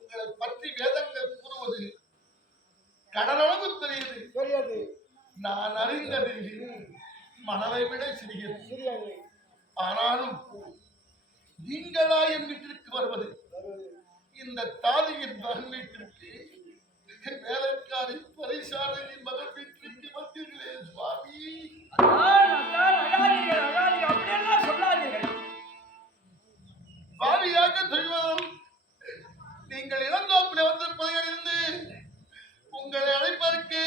உங்களை பற்றி வேதங்கள் கூறுவது கடலளவு தெரியாது. நான் அறிந்தது மணலை விட சிறியது. ஆனாலும் நீங்களா என் வீட்டிற்கு வருவது இந்த தாதியின் மகன் வீட்டிற்கு வேலைக்காரி பரிசாலையின் மகன் வீட்டிற்கு வந்தீர்களே சுவாமி. சுவாமியாக சொல்வதும் நீங்கள் இளங்கோப்பில் வந்து பயிர்ந்து உங்களை அழைப்பதற்கு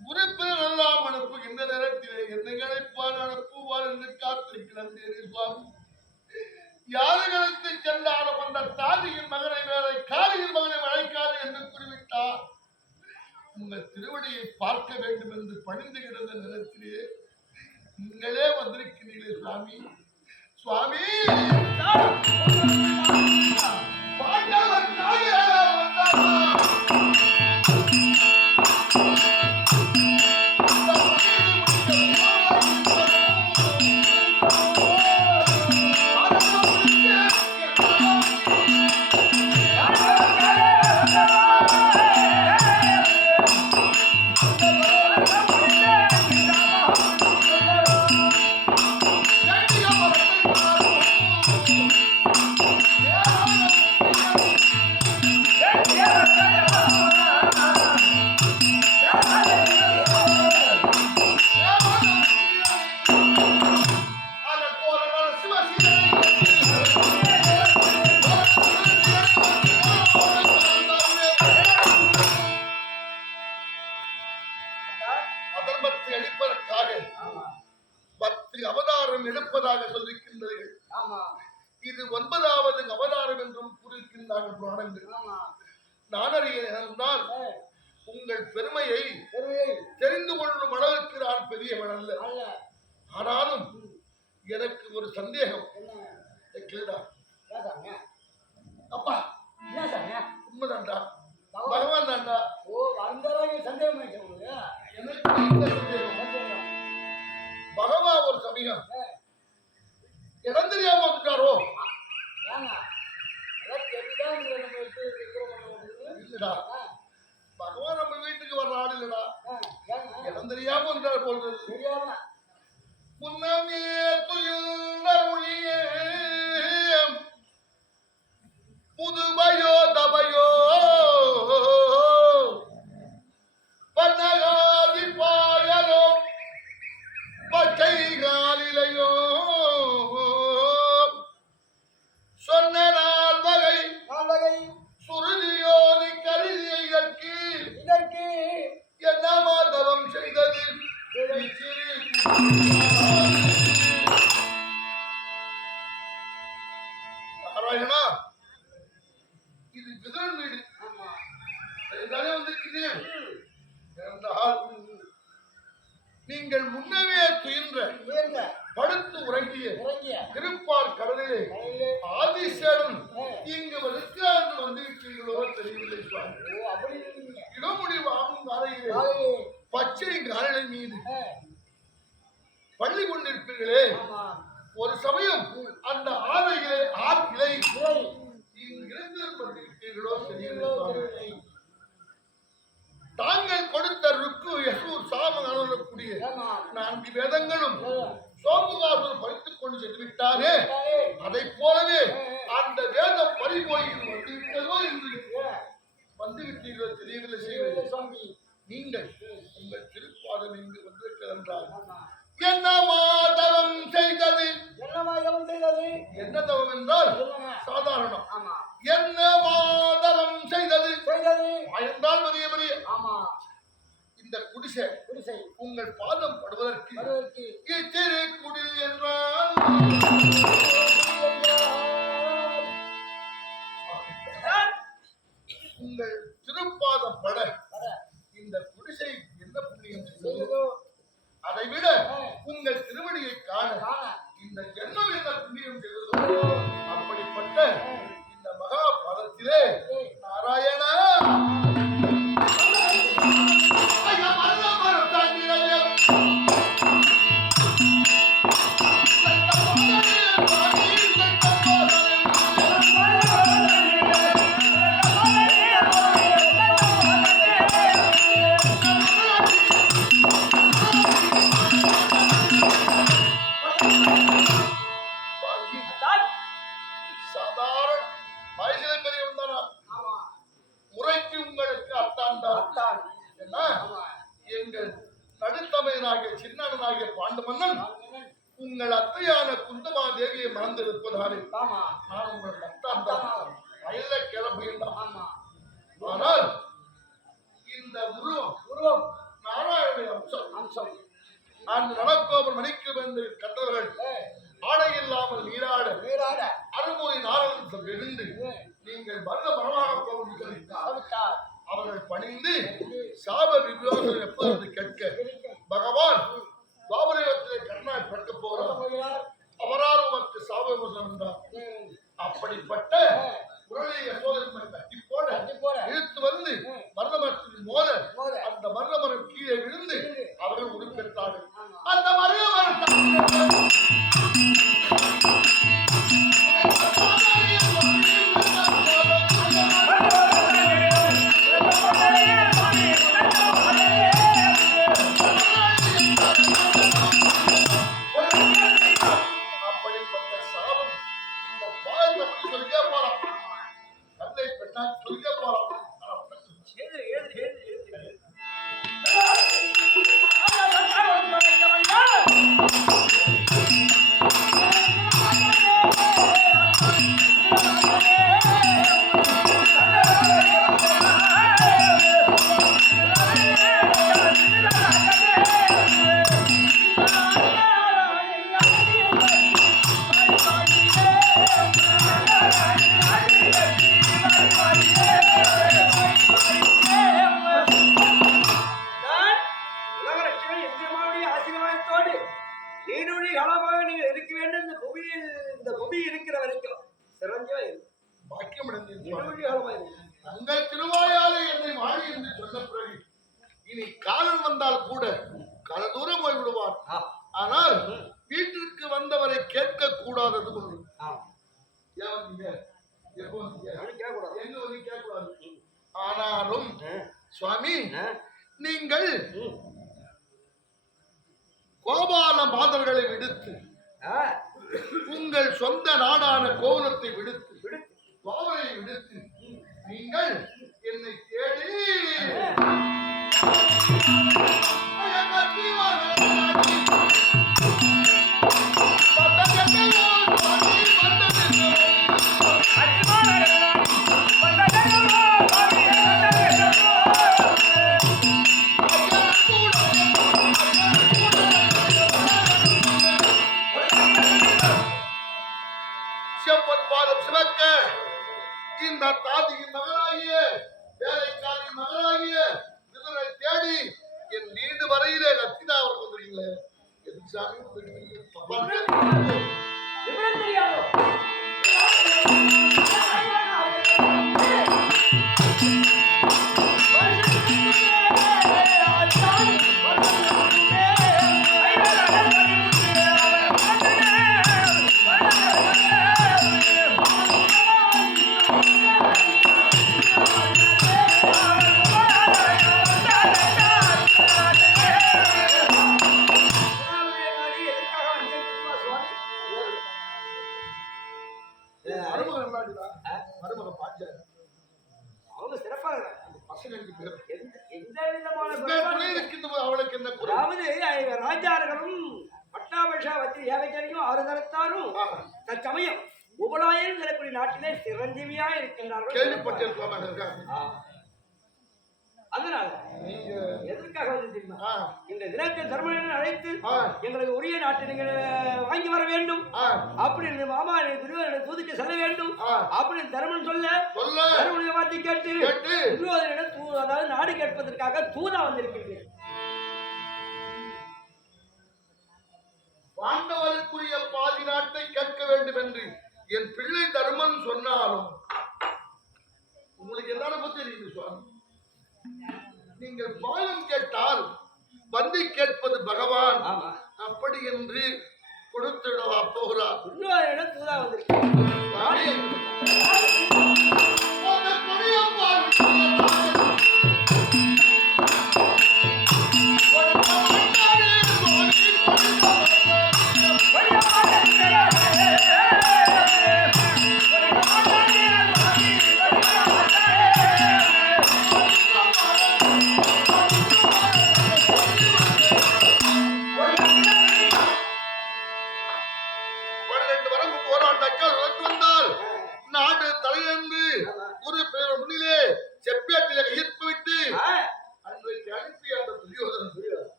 உறுப்பினர் எல்லாம் அனுப்புகின்ற நேரத்திலே என்னை அழைப்பார் அனுப்புவார் என்று காத்திருக்கிறேன் சுவாமி. யாருகளுக்கு சென்றாலும் அந்த தாதியின் மகனை வேலை காலியின் மகனை அழைக்காது என்று குறிவிட்டார். உங்கள் திருவடியை பார்க்க வேண்டும் என்று பணிந்து கிடந்த நேரத்திலே நீங்களே வந்திருக்கிறீர்களே சுவாமி. சுவாமி அதர்மத்தை அழிப்பதற்காக 10 அவதாரம் எடுப்பதாக சொல்லிருக்கின்றீர்கள். இது 9வது அவதாரம் என்றும் கூறியிருக்கின்றார்கள் புராணங்கள். நான் அறிந்தால் உங்கள் பெருமையை தெரிந்து கொள்ளும் அளவுக்கு நான் பெரியவன் அல்ல. ஆனாலும் எனக்கு ஒரு சந்தேகம். அப்பா உண்மைதான்டா, பகவான் தான்டா. பகவா ஒரு சமயம் இடம் தெரியாம வந்துட்டாரோ? இல்லடா, பகவான் நம்ம வீட்டுக்கு வர்ற ஆள் இல்லடா. இடம் தெரியாம வந்துட்டார் போல்றது. முன்னமே துயில்ந்த ஒளியே புதுமையோ தபையோ பன்னகாதி பாயலோ பச்சை காலிலையோ சொன்ன நாள் வகை சுருதியோ நீ கருதிய இதற்கு என்ன மாதவம் செய்தது? நாராயணா, இது விதன் வீடு தானே வந்திருக்கிறேன் என்றால் நீங்கள் முன்னவே துயின்ற படுத்து உறங்கிய திருப்பார் கடலிலே ஆதிசேடன் இங்கு வருக்காண்டு வந்திருக்கிறீர்களோ தெரியவில்லை. இடமுடி வாங்கும் காலையிலே பச்சை காலை மீது பள்ளி கொண்டிருப்பீர்களே, ஒரு சமயம் அந்த ஆலையிலே ஆற்றிலை வந்திருக்கிறீர்களோ தெரியவில்லை. தாங்கள் கொடுத்த ருக்கு யசூர் சாம அணுகக்கூடிய 4 வேதங்களும் சோமுகாசுரம் படித்துக் கொண்டு சென்று விட்டாரே, அதை போலவே அந்த வேதம் பறிபோயில் வந்துவிட்டதோ என்று வந்துவிட்டீர்களோ தெரியவில்லை. சுவாமி, நீங்கள் உங்கள் திருப்பாதம் இங்கு வந்திருக்கிறது என்றால் என்ன மாதவம் செய்தது? என்ன தவம் என்றால் சாதாரணம். என்ன மாதவம் செய்தது என்றால் பெரிய பெரிய இந்த குடிசை உங்கள் பாதம் படுவதற்கு இத்திரு குடில் என்றால் உங்கள் திருப்பாதம் பட இந்த குடிசை என்ன புண்ணியம் செய்ததோ அதை விட உங்கள் திருவடியை காண இந்த ஜென்மம் என்ன புண்ணியம் செய்ததோ அப்படிப்பட்ட இந்த மகாபாரதத்திலே நாராயணா தமையனாகிய சின்னனாகிய பாண்டு மன்னன் உங்கள் அத்தையான குந்தமா தேவியை மறந்திருப்பதாலே நான் உங்கள் அத்தான் வயல கிளம்புகின்றான். ஆனால் இந்த உருவம் நாராயண அம்சம் அந்த நலக்கோபல் மணிக்கு வந்து கண்டவர்கள் ஆடை இல்லாமல் நீராட அறுமுறை நாராயணம் எழுந்து நீங்கள் மருத மரமாக போகும் அவர்கள் பணிந்து சாப விரோதம் எப்போது கேட்க பகவான் பாபரேவத்திலே கண்ணாய் பிறக்க போகிறார். அவரால் உமக்கு சாப விமோசனம் என்றார். அப்படிப்பட்ட குரலை எப்போது தட்டி போட இழுத்து வந்து மருத மரத்தில் மோத அந்த மருத மரம் கீழே விழுந்து அவர்கள் உருப்பெற்றார்கள். அந்த மருத மரம் தங்கள் திருவாயாலே என்னை வாழி என்று சொன்ன பிறகு இனி காலம் வந்தால் கூட கல தூரம் போய் விடுவார். ஆனால் வீட்டிற்கு வந்தவரை கேட்க கூடாதது ஒன்று. ஆனாலும் சுவாமி நீங்கள் கோபால மாதர்களை விடுத்து உங்கள் சொந்த நாடான கோவலத்தை விடுத்து பாவனை விடுத்து நீங்கள் என்னை தேடி இந்த தாதியின் மகனாகிய வேலைக்காரின் மகனாகிய இதனை தேடி என் வீடு வரையிலே லட்சிதா அவர் வந்துருக்கீங்களே எதுக்கு சாமி ராஜார்களும் பட்டாபிஷேகத்தில் ஏழைகளையும் ஆறுதலத்தாரும் தற்சமயம் உபலாயம் சொல்லக்கூடிய நாட்டிலே சிரஞ்சீவியா இருக்கின்றார்கள். அதனால எதற்காக வந்து தெரியுமா, இந்த தினத்தில் தர்மனை அழைத்து எங்களுக்கு உரிய நாட்டை நீங்கள் வாங்கி வர வேண்டும் அப்படின்னு மாமா துரியோதனை தூதுக்கு செல்ல வேண்டும் அப்படின்னு தர்மன் சொல்ல தர்மனுடைய வார்த்தை கேட்டு துரியோதனிடம் அதாவது நாடு கேட்பதற்காக தூதா வந்திருக்கிறீர்கள். பாண்டவருக்குரிய பாதி நாட்டை கேட்க வேண்டும் என்று என் பிள்ளை தர்மன் சொன்னாலும் உங்களுக்கு என்ன பத்தி தெரியுது சுவாமி, நீங்கள் பாலம் கேட்டால் வந்து கேட்பது பகவான் அப்படி என்று கொடுத்துடவா போகிறார். தூதா வந்திருக்கிறேன்.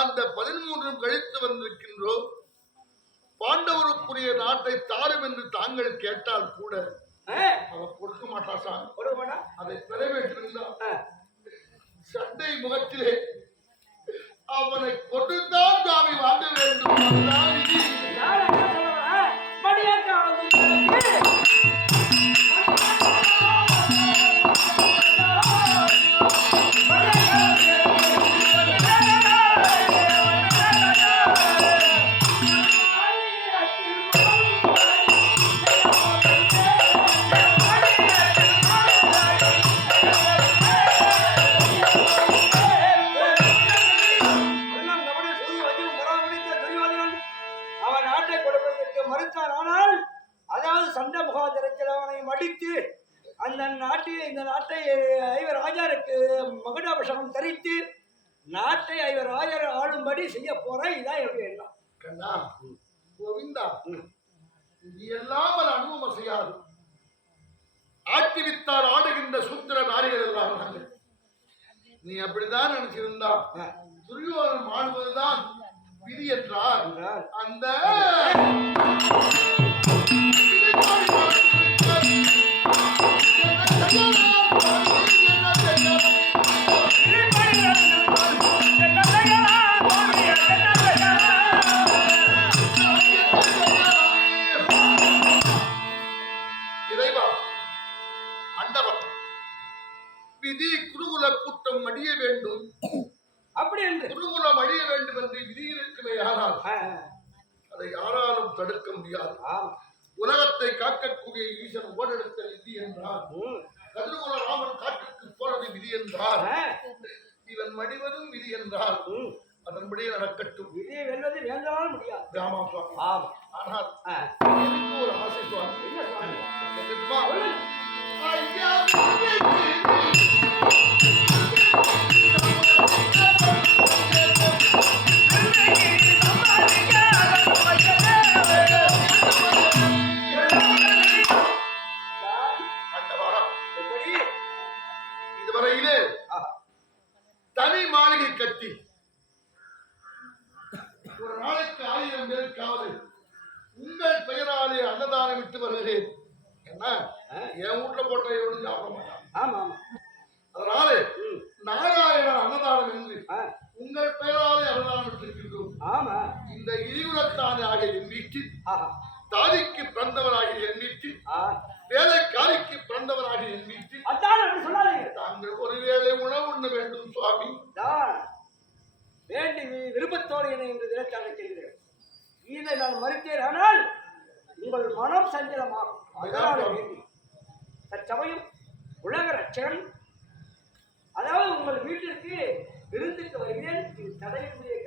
அந்த 13 கழித்து வந்திருக்கின்றோம். பாண்டவருக்குரிய நாட்டை தாரும் என்று தாங்கள் கேட்டால் கூட அவன் கொடுக்க மாட்டான் சாமி. அதை பெற வேண்டும். சண்டை முகத்திலே அவனை கொண்டுதான் சாமி வாங்க வேண்டும். இந்த நாட்டை ஐவர் ராஜாருக்கு மகுடாபிஷேகம் தரித்து நாட்டை ஐவர் ராஜார் ஆளும்படி செய்ய போறேன். இதான் என்னுடைய எண்ணம். கண்ணா கோவிந்தா, இது எல்லாம் அனுபவம் செய்யாது. ஆட்டிவித்தார் ஆடுகின்ற சுந்தர நாரிகள் எல்லாம் நீ அப்படிதான் நினைச்சிருந்தா துரியோதனன் ஆடுவதுதான் விதி என்றார். அந்த விதி குருகுல கூட்டம் அடிய வேண்டும். அப்படி என்று குருகுலம் அழிய வேண்டும் என்று விதி இருக்குமே. ஆனால் அதை யாராலும் தடுக்க முடியாது. உலகத்தை காக்கக்கூடிய ஈசன் ஓடெடுத்த விதி என்றார். கதிர்குல ராமன் காட்டுக்கு போறது விதி என்றார். இவன் மடிவதும் விதி என்றார். அதன்படியே நடக்கட்டும். விதியை வெல்வது வேண்டாலும் முடியாது. ஆனால் எனக்கு ஒரு ஆசை சுவாமி. என்ன சுவாமி? இதுவரையிலே தனி மாளிகை கட்டி ஒரு நாளைக்கு 1000 பேருக்காவது உங்கள் பெயராலே அன்னதானம் விட்டு வருகிறேன். என்ன என் வீட்டுல போட்ட எவனும் சாப்பிட மாட்டான். அதனால நாராயணன் அன்னதானம் என்று உங்கள் பெயராலே அன்னதானம் விட்டிருக்கின்றோம். இந்த இழிவுலத்தானே ஆகிய என் வீட்டில் தாதிக்கு பிறந்தவராகிய என் வீட்டில் வேலைக்காரிக்கு பிறந்தவராகிய என் வீட்டில் தாங்கள் ஒருவேளை உணவு உண்ண வேண்டும் சுவாமி. வேண்டி விருப்பத்தோடு என்னை இன்று தினத்தை செய்கிறேன். இதை நான் மறுத்தேன். ஆனால் உங்கள் மனம் சஞ்சலமாகும். தற்சமயம் உலக ரட்சகன் அதாவது உங்கள் வீட்டிற்கு விருந்துக்கு வருகிறேன். இது தடையுடைய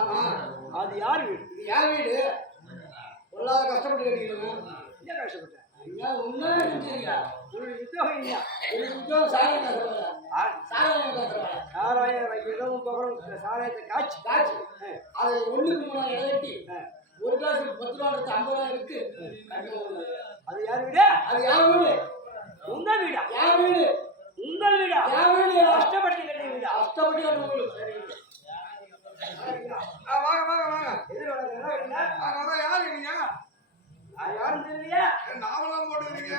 ஆமா. அது யார் வீடு? இது யார் வீடு? பொல்லாத கஷ்டப்பட்டு கேட்டீங்க. என்ன கஷ்டப்பட்டேன்? ஐயா உண்மையா செஞ்சீங்க. ஒரு உத்தியோகம் இல்லையா? ஒரு உத்தியோகம் சாராயம் காசுறவா? சாராயம் காசுறவா? சாராயம் இரவும் பகலும் சாராயத்தை காய்ச்சி காய்ச்சி அதை 1:3 இடைவெட்டி ஒரு கிளாஸ் 10 ரூபா எடுத்து 50 ரூபா இருக்கு. அது யார் வீடு? அது யார் வீடு? உங்கள் வீடா? யார் வீடு? உங்கள் வீடா? யார் வீடு? கஷ்டப்பட்டு கட்டிய வீடா? கஷ்டப்பட்டு கட்டுறது. வாங்க வாங்க வாங்க. எதிர வளர்க்குறா? அதான் யாரு நீங்க? யாரும் தெரியலையா? நாமெல்லாம் போட்டுக்கிறீங்க.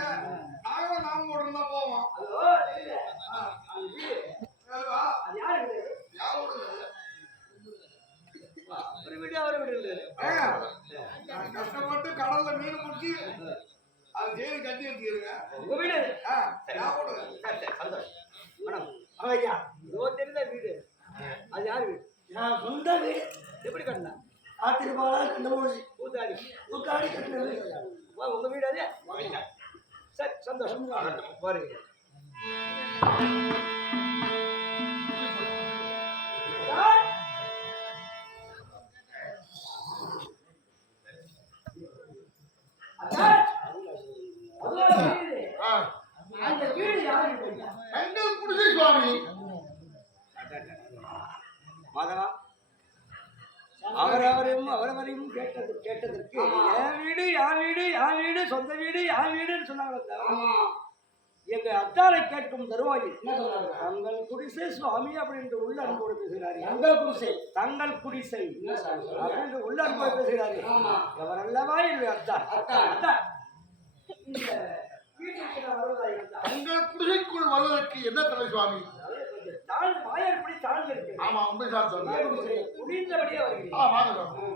நாங்களும் நாம போட்டுருந்தா போவோம். அதோ அந்த வீடு. அதுவா? அது யார் வீடு? யார் வீடு? ஒரு வீடு அவர் வீடு இல்லை. நான் கஷ்டப்பட்டு கடல்ல மீன் பிடிச்சி அது தேடி கட்டி வச்சுக்கிறேங்க. உங்க வீடு? நான் வீடு. சந்தோஷம். மேடம் ஐயா இதோ தெரிந்த வீடு. அது யார் வீடு? நான் சொந்த வீடு. எப்படி கட்டினா? ஆத்திரமாலா கண்டுபிடிச்சி கூத்தாடி உட்காடி கட்டினது. உங்க வீடு அது? சரி சந்தோஷம். பாருங்க அந்த வீடு யாரு? எங்கள் குடிசை சுவாமி. மாதவா அவரவரையும் கேட்டதற்கு என் வீடு யார் வீடு யார் வீடு சொந்த வீடு யார் வீடுன்னு சொன்னாங்க. எங்க அத்தாரை கேட்கும் தருவாயில் என்ன சொல்றாங்க? தங்கள் குடிசை சுவாமி அப்படின்ட்டு உள்ள அன்போடு பேசுகிறாரு. தங்கள் குடிசை. தங்கள் குடிசை என்ன சார் சொல்றீங்க? அப்படின்ட்டு உள்ள அன்போடு பேசுகிறாரு. ஆமா. அவர் அல்லவா என்னுடைய அத்தா. அத்தா. இந்த வீட்டுக்கு நான் வருவதா இருந்தா எங்கள் குடிசைக்குள் வருவதற்கு என்ன தலை சுவாமி? தாழ்ந்து மாயற்படி தாழ்ந்து இருக்கு. ஆமா உண்மைதான் சொல்றேன். குடிந்தபடியே வருகிறேன். வாங்க சுவாமி.